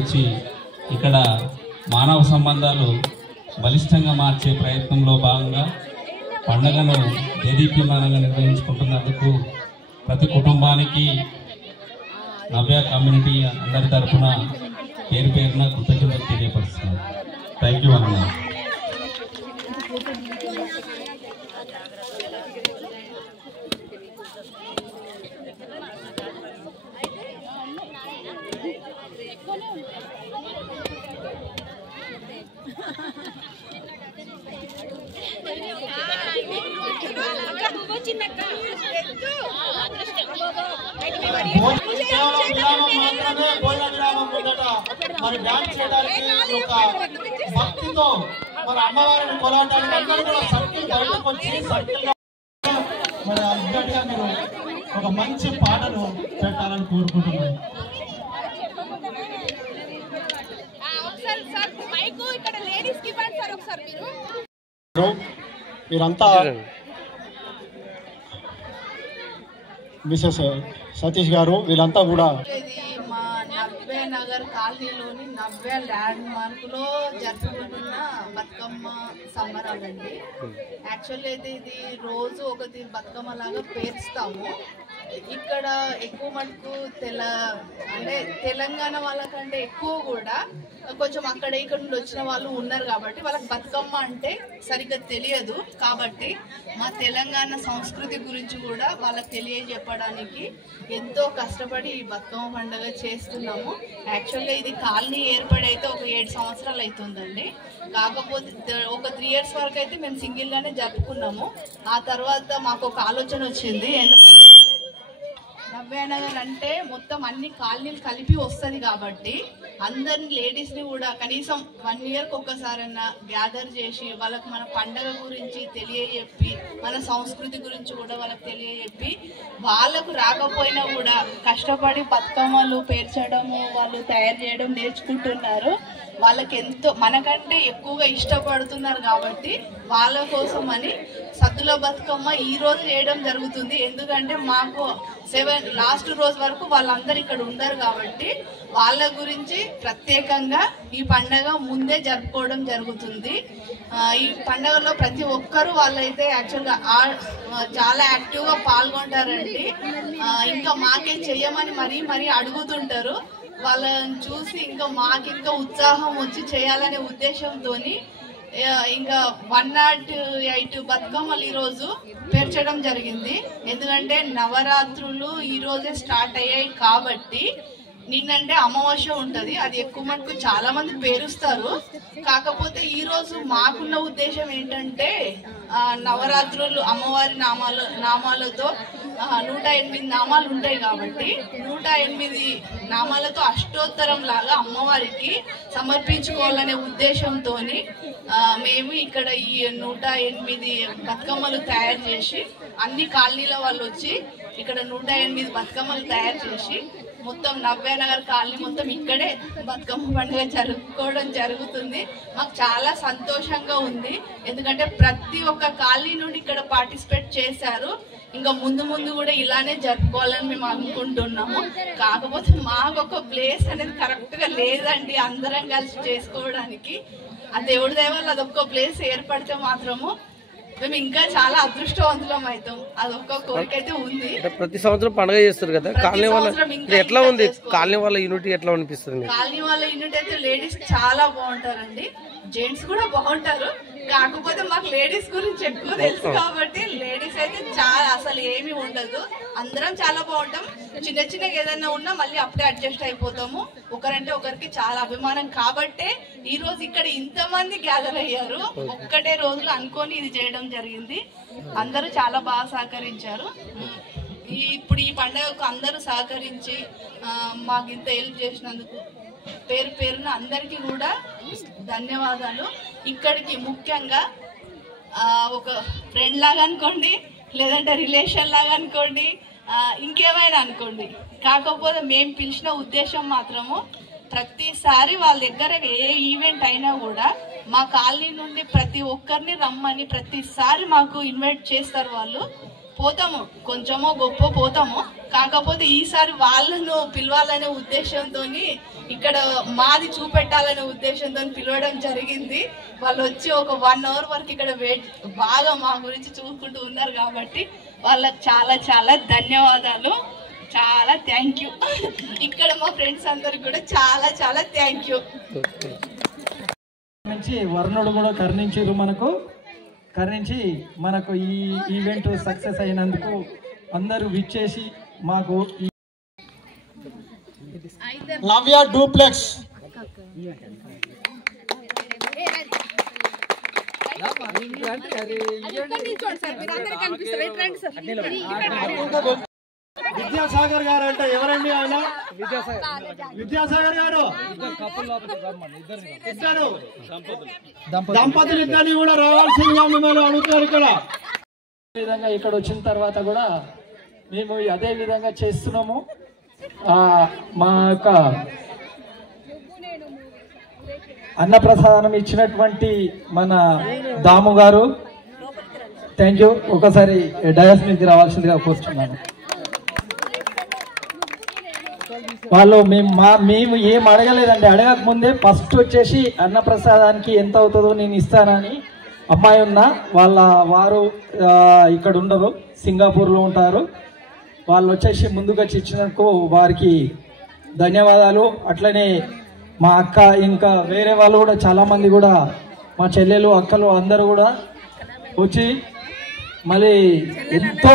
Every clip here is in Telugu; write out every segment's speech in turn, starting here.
వచ్చి ఇక్కడ మానవ సంబంధాలు బలిష్టంగా మార్చే ప్రయత్నంలో భాగంగా పండుగను దేదీప్యమానంగా నిర్వహించుకుంటున్నందుకు ప్రతి కుటుంబానికి నవ్య కమ్యూనిటీ అందరి తరఫున పేరు పేరున కృతజ్ఞతలు తెలియపరుస్తున్నాను. థ్యాంక్ యూ అన్న. మరి డాన్స్ చేయడానికి ఒక భక్తితో మరి అమ్మవారిని కొలాటానికి అందరూ కూడా సర్కిల్ బయటకు వచ్చి సర్కిల్ మరి అర్జెంట్గా మీరు ఒక మంచి పాటను పెట్టాలని కోరుకుంటున్నాను. మీరంతా మిసెస్ సతీష్ గారు వీళ్ళంతా కూడా మా నవ్య నగర్ కాలనీలోని నవ్య ల్యాండ్ మార్క్ లో జరుపుకుంటున్న బతుకమ్మ సంబరాలండి. యాక్చువల్లీ అయితే ఇది రోజు ఒకటి బతుకమ్మ లాగా పేర్చుతాము. ఇక్కడ ఎక్కువ మటుకు అంటే తెలంగాణ వాళ్ళకంటే ఎక్కువ కూడా కొంచెం అక్కడ ఇక్కడ నుండి వచ్చిన వాళ్ళు ఉన్నారు కాబట్టి వాళ్ళకి బతుకమ్మ అంటే సరిగ్గా తెలియదు. కాబట్టి మా తెలంగాణ సంస్కృతి గురించి కూడా వాళ్ళకి తెలియజెప్పడానికి ఎంతో కష్టపడి ఈ బతుకమ్మ పండుగ చేస్తున్నాము. యాక్చువల్గా ఇది కాలనీ ఏర్పడి అయితే ఒక 7 సంవత్సరాలు అవుతుందండి. కాకపోతే ఒక 3 years వరకు అయితే మేము సింగిల్గానే జరుపుకున్నాము. ఆ తర్వాత మాకు ఒక ఆలోచన వచ్చింది. ఎందుకంటే నవ్యానగర్ అంటే మొత్తం అన్ని కాలనీలు కలిపి వస్తుంది కాబట్టి అందరిని లేడీస్ని కూడా కనీసం 1 yearకి ఒక్కసారన్నా గ్యాదర్ చేసి వాళ్ళకి మన పండగ గురించి తెలియజెప్పి మన సంస్కృతి గురించి కూడా వాళ్ళకి తెలియజెప్పి వాళ్ళకు రాకపోయినా కూడా కష్టపడి బతుకమ్మలు పేర్చడము వాళ్ళు తయారు చేయడం నేర్చుకుంటున్నారు. వాళ్ళకి ఎంతో మనకంటే ఎక్కువగా ఇష్టపడుతున్నారు కాబట్టి వాళ్ళ కోసం అని సద్దుల బతుకమ్మ ఈ రోజు చేయడం జరుగుతుంది. ఎందుకంటే మాకు 7 లాస్ట్ రోజు వరకు వాళ్ళందరూ ఇక్కడ ఉండరు కాబట్టి వాళ్ళ గురించి ప్రత్యేకంగా ఈ పండగ ముందే జరుపుకోవడం జరుగుతుంది. ఈ పండగలో ప్రతి ఒక్కరూ వాళ్ళైతే యాక్చువల్గా చాలా యాక్టివ్గా పాల్గొంటారండి. ఇంకా మాకే చెయ్యమని మరీ అడుగుతుంటారు. వాళ్ళని చూసి ఇంకా మాకింకా ఉత్సాహం వచ్చి చేయాలనే ఉద్దేశంతో ఇంకా 108 బతుకమ్మలు ఈరోజు పేర్చడం జరిగింది. ఎందుకంటే నవరాత్రులు ఈ రోజే స్టార్ట్ అయ్యాయి కాబట్టి నిన్నంటే అమావాస్య ఉంటది. అది ఎక్కువ మటుకు చాలా మంది పేరుస్తారు. కాకపోతే ఈ రోజు మాకున్న ఉద్దేశం ఏంటంటే నవరాత్రులు అమ్మవారి నామాలతో 108 నామాలు ఉంటాయి కాబట్టి 108 నామాలతో అష్టోత్తరం లాగా అమ్మవారికి సమర్పించుకోవాలనే ఉద్దేశంతో మేము ఇక్కడ ఈ 108 బతుకమ్మలు తయారు చేసి అన్ని కాలనీల వాళ్ళు వచ్చి ఇక్కడ 108 బతుకమ్మలు తయారు చేసి మొత్తం నవ్యానగర్ కాలనీ మొత్తం ఇక్కడే బతుకమ్మ పండుగ జరుపుకోవడం జరుగుతుంది. మాకు చాలా సంతోషంగా ఉంది. ఎందుకంటే ప్రతి ఒక్క కాలనీ నుండి ఇక్కడ పార్టిసిపేట్ చేశారు. ఇంకా ముందు కూడా ఇలానే జరుపుకోవాలని మేము అనుకుంటున్నాము. కాకపోతే మాకు ఒక ప్లేస్ అనేది కరెక్ట్ గా లేదండి అందరం కలిసి చేసుకోవడానికి. ఆ దేవుడి దయ వల్ల అదొక్క ప్లేస్ ఏర్పడితే మాత్రము మేము ఇంకా చాలా అదృష్టవంతులం అవుతాం. అదొక్క కోరిక అయితే ఉంది. ప్రతి సంవత్సరం పండుగ చేస్తారు కదా, కాలనీ వాళ్ళ ఎట్లా ఉంది? కాలనీ వాళ్ళ యూనిటీ ఎట్లా అనిపిస్తుంది? కాలనీ వాళ్ళ యూనిట్ అయితే లేడీస్ చాలా బాగుంటారండి, జెంట్స్ కూడా బాగుంటారు. కాకపోతే మాకు లేడీస్ గురించి ఎక్కువ తెలుసు కాబట్టి లేడీస్ అయితే చాలా అసలు ఏమీ ఉండదు. అందరం చాలా బాగుంటాం. చిన్నగా ఏదైనా ఉన్నా మళ్ళీ అప్పుడే అడ్జస్ట్ అయిపోతాము. ఒకరంటే ఒకరికి చాలా అభిమానం కాబట్టే ఈ రోజు ఇక్కడ ఇంతమంది గ్యాదర్ అయ్యారు. ఒక్కటే రోజులో అనుకొని ఇది చేయడం జరిగింది. అందరూ చాలా బాగా సహకరించారు. ఇప్పుడు ఈ పండుగకు అందరూ సహకరించి మాకు ఇంత హెల్ప్ చేసినందుకు పేరున అందరికీ కూడా ధన్యవాదాలు. ఇక్కడికి ముఖ్యంగా ఒక ఫ్రెండ్ లాగా అనుకోండి, లేదంటే రిలేషన్ లాగా అనుకోండి, ఇంకేమైనా అనుకోండి. కాకపోతే మేము పిలిచిన ఉద్దేశం మాత్రము ప్రతిసారి వాళ్ళ దగ్గర ఏ ఈవెంట్ అయినా కూడా మా కాలనీ నుండి ప్రతి ఒక్కరిని రమ్మని ప్రతిసారి మాకు ఇన్వైట్ చేస్తారు వాళ్ళు. పోతాము, కొంచెమో గొప్ప పోతాము. కాకపోతే ఈసారి వాళ్ళను పిలవాలనే ఉద్దేశంతో, ఇక్కడ మాది చూపెట్టాలనే ఉద్దేశంతో పిలవడం జరిగింది. వాళ్ళు వచ్చి ఒక 1 hour వరకు ఇక్కడ బాగా మా గురించి చూసుకుంటూ ఉన్నారు. కాబట్టి వాళ్ళకి చాలా చాలా ధన్యవాదాలు, చాలా థ్యాంక్ యూ. ఇక్కడ మా ఫ్రెండ్స్ అందరికి కూడా చాలా చాలా థ్యాంక్ యూ. నుంచి వర్ణుడు కూడా కరుణించి మనకు ఈ ఈవెంట్ సక్సెస్ అయినందుకు అందరూ విచ్చేసి మాకు నవ్య డూప్లెక్స్ విద్యాసాగర్ గారు అంటే ఎవరండి ఆయన? విద్యాసాగర్ గారు ఇద్దరు దంపతులు ఇద్దరిని కూడా రావాల్సిందిగా మిమ్మల్ని అడుగుతారు. ఇక్కడ వచ్చిన తర్వాత కూడా మేము అదే విధంగా చేస్తున్నాము. మా యొక్క అన్నప్రసాదం ఇచ్చినటువంటి మన దాము గారు, థ్యాంక్ యూ. ఒకసారి డయాస్ మీదకి రావాల్సిందిగా కోరుచున్నాను. వాళ్ళు మేము ఏం అడగలేదండి, అడగక ముందే ఫస్ట్ వచ్చేసి అన్నప్రసాదానికి ఎంత అవుతుందో నేను ఇస్తానని అమ్మాయి ఉన్నా వారు ఇక్కడ ఉండరు, సింగపూర్లో ఉంటారు. వాళ్ళు వచ్చేసి ముందుకు వచ్చి ఇచ్చినందుకు వారికి ధన్యవాదాలు. అట్లనే మా అక్క ఇంకా వేరే వాళ్ళు కూడా చాలామంది కూడా మా చెల్లెలు అక్కలు అందరూ కూడా వచ్చి మళ్ళీ ఎంతో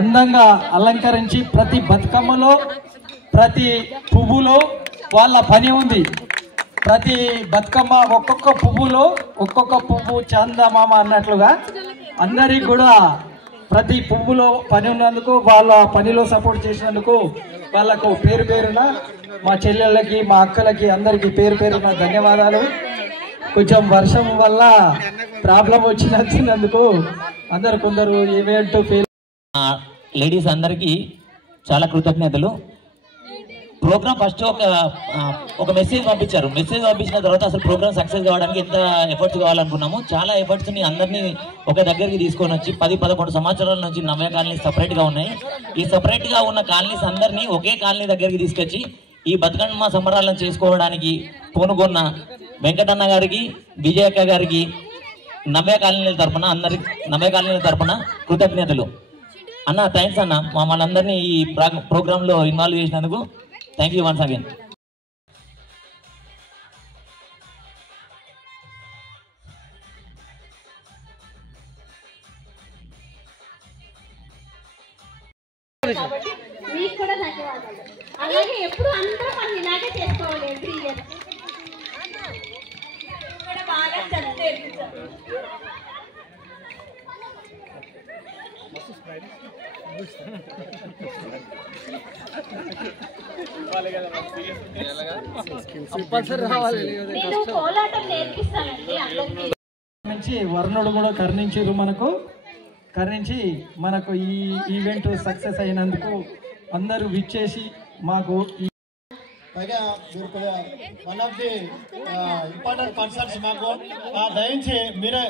అందంగా అలంకరించి ప్రతి బతుకమ్మలో ప్రతి పువ్వులో వాళ్ళ పని ఉంది. ప్రతి బతుకమ్మ ఒక్కొక్క పువ్వులో ఒక్కొక్క పువ్వు చందమామ అన్నట్లుగా అందరికి కూడా ప్రతి పువ్వులో పని ఉన్నందుకు వాళ్ళ పనిలో సపోర్ట్ చేసినందుకు వాళ్ళకు పేరు పేరున మా చెల్లెళ్ళకి మా అక్కలకి అందరికి పేరు పేరున ధన్యవాదాలు. కొంచెం వర్షం వల్ల ప్రాబ్లం వచ్చినందుకు కొందరు ఈవెంట్ ఫెయిల్. లేడీస్ అందరికీ చాలా కృతజ్ఞతలు. ప్రోగ్రామ్ ఫస్ట్ ఒక మెసేజ్ పంపించారు. మెసేజ్ పంపించిన తర్వాత అసలు ప్రోగ్రామ్ సక్సెస్ కావడానికి ఎంత ఎఫర్ట్స్ కావాలనుకున్నాము. చాలా ఎఫర్ట్స్ని అందరినీ ఒక దగ్గరికి తీసుకొని వచ్చి 10-11 సంవత్సరాల నుంచి నవ్య కాలనీ సపరేట్గా ఉన్నాయి. ఈ సపరేట్గా ఉన్న కాలనీస్ అందరినీ ఒకే కాలనీ దగ్గరికి తీసుకొచ్చి ఈ బతుకమ్మ సంబరాలను చేసుకోవడానికి పూనుకొన్న వెంకటన్న గారికి, విజయక్క గారికి నవ్య కాలనీల తరపున కృతజ్ఞతలు. అన్న థ్యాంక్స్ అన్న, మమ్మల్ని అందరినీ ఈ ప్రోగ్రాంలో ఇన్వాల్వ్ చేసినందుకు థ్యాంక్ యూ వన్స్ అగైన్. మీకు కూడా ధన్యవాదాలు. అలాగే ఎప్పుడు అందరూ మనం ఇలాగే చేసుకోవాలి. ఎవ్రీ ఇయర్ కూడా బాగా చదివించారు. నేను కోలాటం నేర్పిస్తానండి అందరికీ. నుంచి వర్ణుడు కూడా కరుణించి మనకు ఈ ఈవెంట్ సక్సెస్ అయినందుకు అందరూ విచ్చేసి మాకు పైగా one of the important persons మాకు దయించి మీరే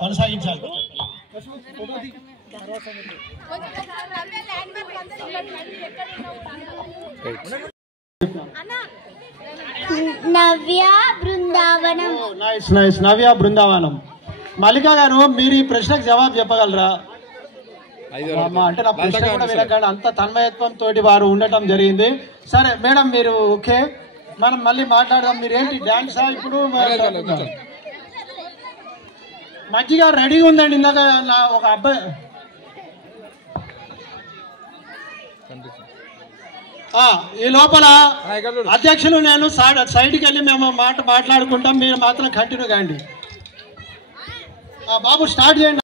కొనసాగించాలి. నవ్య బృందావనం. నైస్ నవ్య బృందావనం. మల్లికా గారు మీరు ఈ ప్రశ్నకు జవాబు చెప్పగలరా? అంటే నా ప్రశ్న కూడా వినకండి, అంత తన్మయత్వంతో వారు ఉండటం జరిగింది. సరే మేడం మీరు ఓకే, మనం మళ్ళీ మాట్లాడదాం. మీరు ఏంటి డాన్సా ఇప్పుడు? మంచిగా రెడీగా ఉందండి. ఇందాక ఒక అబ్బాయి ఈ లోపల అధ్యక్షులు నేను సైడ్కి వెళ్ళి మేము మాట్లాడుకుంటాం, మీరు మాత్రం కంటిన్యూ కాండి. బాబు స్టార్ట్ చేయండి.